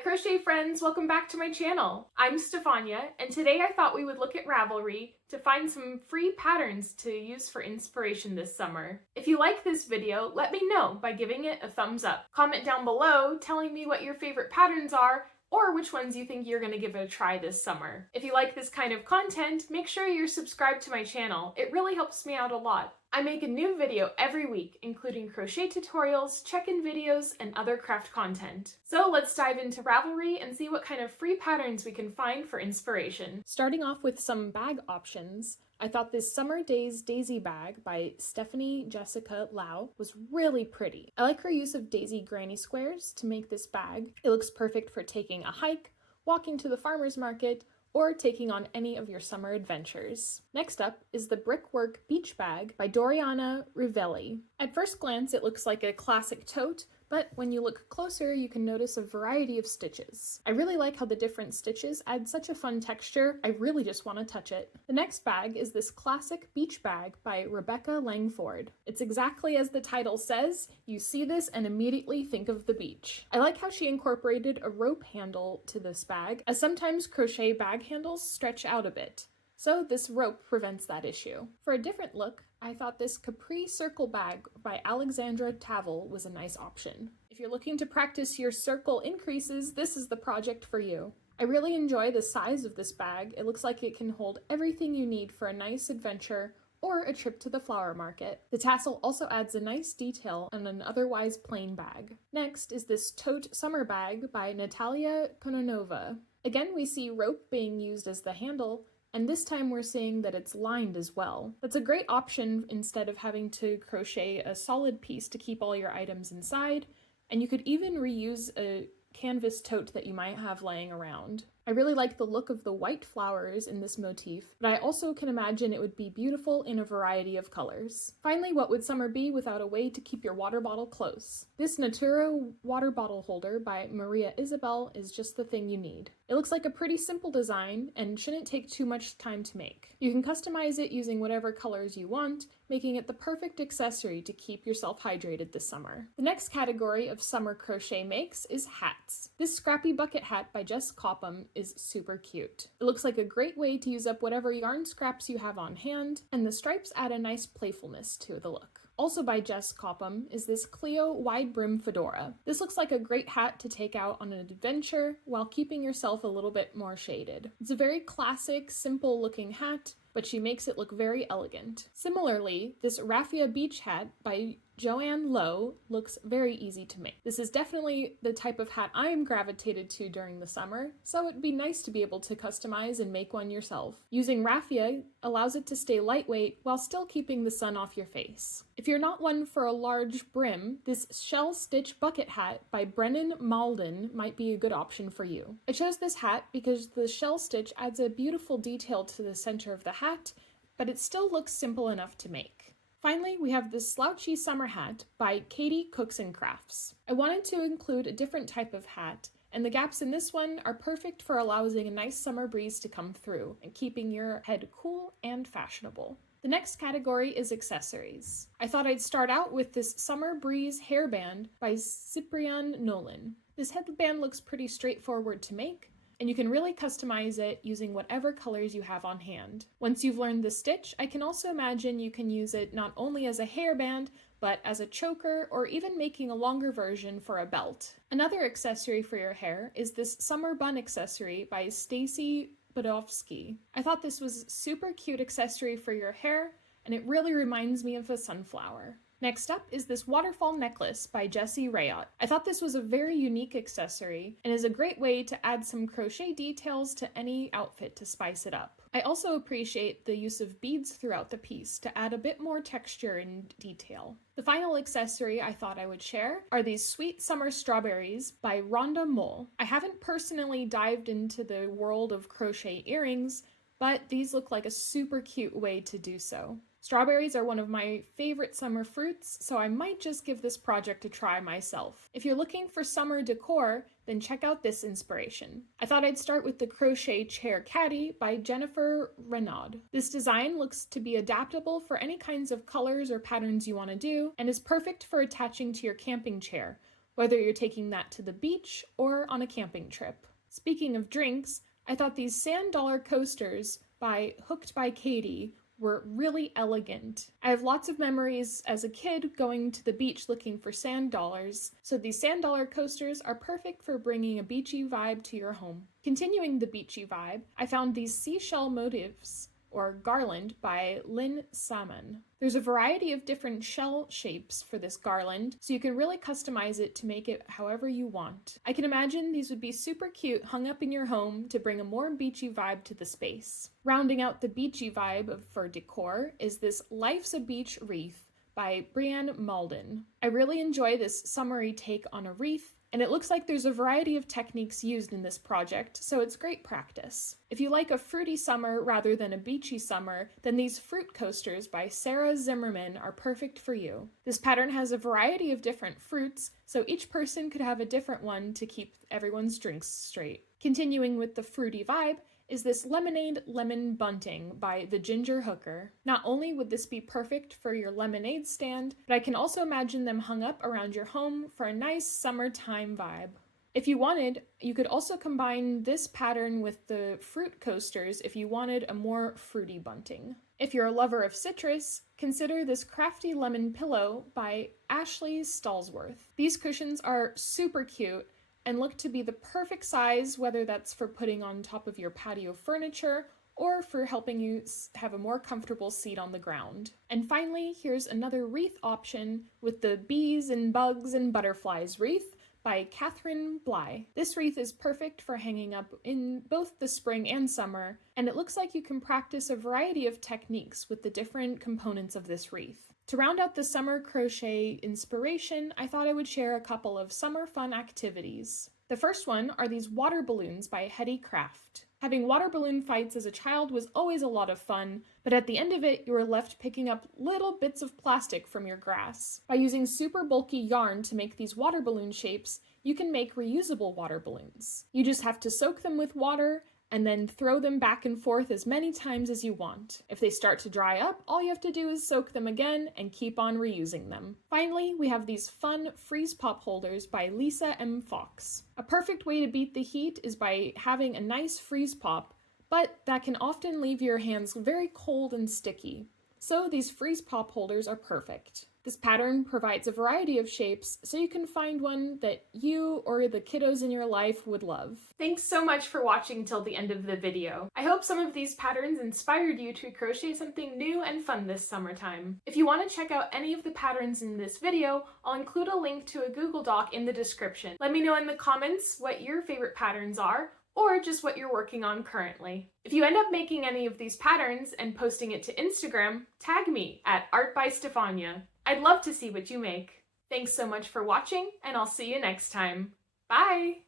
crochet friends, welcome back to my channel. I'm Stefania, and today I thought we would look at Ravelry to find some free patterns to use for inspiration this summer. If you like this video, let me know by giving it a thumbs up. Comment down below telling me what your favorite patterns are or which ones you think you're going to give it a try this summer. If you like this kind of content, make sure you're subscribed to my channel. It really helps me out a lot. I make a new video every week, including crochet tutorials, check-in videos, and other craft content. So let's dive into Ravelry and see what kind of free patterns we can find for inspiration. Starting off with some bag options, I thought this Summer Days Daisy bag by Stephanie Jessica Lau was really pretty. I like her use of daisy granny squares to make this bag. It looks perfect for taking a hike, walking to the farmer's market, or taking on any of your summer adventures. Next up is the Brickwork Beach Bag by Doriana Rivelli. At first glance, it looks like a classic tote, but when you look closer, you can notice a variety of stitches. I really like how the different stitches add such a fun texture. I really just want to touch it. The next bag is this classic beach bag by Rebecca Langford. It's exactly as the title says. You see this and immediately think of the beach. I like how she incorporated a rope handle to this bag, as sometimes crochet bag handles stretch out a bit. So this rope prevents that issue. For a different look, I thought this Capri Circle bag by Alexandra Tavel was a nice option. If you're looking to practice your circle increases, this is the project for you. I really enjoy the size of this bag. It looks like it can hold everything you need for a nice adventure or a trip to the flower market. The tassel also adds a nice detail on an otherwise plain bag. Next is this Tote Summer Bag by Natalia Kononova. Again, we see rope being used as the handle, and this time we're seeing that it's lined as well. That's a great option instead of having to crochet a solid piece to keep all your items inside, and you could even reuse a canvas tote that you might have laying around. I really like the look of the white flowers in this motif, but I also can imagine it would be beautiful in a variety of colors. Finally, what would summer be without a way to keep your water bottle close? This Natura water bottle holder by Maria Isabel is just the thing you need. It looks like a pretty simple design and shouldn't take too much time to make. You can customize it using whatever colors you want, making it the perfect accessory to keep yourself hydrated this summer. The next category of summer crochet makes is hats. This scrappy bucket hat by Jess Copham is super cute. It looks like a great way to use up whatever yarn scraps you have on hand, and the stripes add a nice playfulness to the look. Also by Jess Copham is this Clio wide brim fedora. This looks like a great hat to take out on an adventure while keeping yourself a little bit more shaded. It's a very classic, simple looking hat, but she makes it look very elegant. Similarly, this raffia beach hat by Joanne Lowe looks very easy to make. This is definitely the type of hat I am gravitated to during the summer, so it'd be nice to be able to customize and make one yourself. Using raffia allows it to stay lightweight while still keeping the sun off your face. If you're not one for a large brim, this shell stitch bucket hat by Brennan Malden might be a good option for you. I chose this hat because the shell stitch adds a beautiful detail to the center of the hat, but it still looks simple enough to make. Finally, we have this slouchy summer hat by Katie Cooks and Crafts. I wanted to include a different type of hat, and the gaps in this one are perfect for allowing a nice summer breeze to come through and keeping your head cool and fashionable. The next category is accessories. I thought I'd start out with this Summer Breeze hairband by Cyprian Nolan. This headband looks pretty straightforward to make, and you can really customize it using whatever colors you have on hand. Once you've learned the stitch, I can also imagine you can use it not only as a hairband, but as a choker or even making a longer version for a belt. Another accessory for your hair is this Summer Bun accessory by Stacy Budovsky. I thought this was a super cute accessory for your hair, and it really reminds me of a sunflower. Next up is this waterfall necklace by Jessie Rayot. I thought this was a very unique accessory and is a great way to add some crochet details to any outfit to spice it up. I also appreciate the use of beads throughout the piece to add a bit more texture and detail. The final accessory I thought I would share are these Sweet Summer Strawberries by Rhonda Mole. I haven't personally dived into the world of crochet earrings, but these look like a super cute way to do so. Strawberries are one of my favorite summer fruits, so I might just give this project a try myself. If you're looking for summer decor, then check out this inspiration. I thought I'd start with the Crochet Chair Caddy by Jennifer Renaud. This design looks to be adaptable for any kinds of colors or patterns you want to do, and is perfect for attaching to your camping chair, whether you're taking that to the beach or on a camping trip. Speaking of drinks, I thought these sand dollar coasters by Hooked by Katie were really elegant. I have lots of memories as a kid going to the beach looking for sand dollars, so these sand dollar coasters are perfect for bringing a beachy vibe to your home. Continuing the beachy vibe, I found these seashell motifs, or garland, by Lynn Salmon. There's a variety of different shell shapes for this garland, so you can really customize it to make it however you want. I can imagine these would be super cute hung up in your home to bring a more beachy vibe to the space. Rounding out the beachy vibe for decor is this Life's a Beach wreath by Brianne Malden. I really enjoy this summery take on a wreath, and it looks like there's a variety of techniques used in this project, so it's great practice. If you like a fruity summer rather than a beachy summer, then these fruit coasters by Sarah Zimmerman are perfect for you. This pattern has a variety of different fruits, so each person could have a different one to keep everyone's drinks straight. Continuing with the fruity vibe is this Lemonade Lemon Bunting by The Ginger Hooker. Not only would this be perfect for your lemonade stand, but I can also imagine them hung up around your home for a nice summertime vibe. If you wanted, you could also combine this pattern with the fruit coasters if you wanted a more fruity bunting. If you're a lover of citrus, consider this Crafty Lemon Pillow by Ashley Stallsworth. These cushions are super cute and look to be the perfect size, whether that's for putting on top of your patio furniture or for helping you have a more comfortable seat on the ground. And finally, here's another wreath option with the Bees and Bugs and Butterflies wreath by Catherine Bly. This wreath is perfect for hanging up in both the spring and summer, and it looks like you can practice a variety of techniques with the different components of this wreath. To round out the summer crochet inspiration, I thought I would share a couple of summer fun activities. The first one are these water balloons by Hetty Craft. Having water balloon fights as a child was always a lot of fun, but at the end of it, you were left picking up little bits of plastic from your grass. By using super bulky yarn to make these water balloon shapes, you can make reusable water balloons. You just have to soak them with water and then throw them back and forth as many times as you want. If they start to dry up, all you have to do is soak them again and keep on reusing them. Finally, we have these fun freeze pop holders by Lisa M. Fox. A perfect way to beat the heat is by having a nice freeze pop, but that can often leave your hands very cold and sticky. So these freeze pop holders are perfect. This pattern provides a variety of shapes, so you can find one that you or the kiddos in your life would love. Thanks so much for watching till the end of the video. I hope some of these patterns inspired you to crochet something new and fun this summertime. If you want to check out any of the patterns in this video, I'll include a link to a Google Doc in the description. Let me know in the comments what your favorite patterns are, or just what you're working on currently. If you end up making any of these patterns and posting it to Instagram, tag me at Art by Stefania. I'd love to see what you make. Thanks so much for watching, and I'll see you next time. Bye!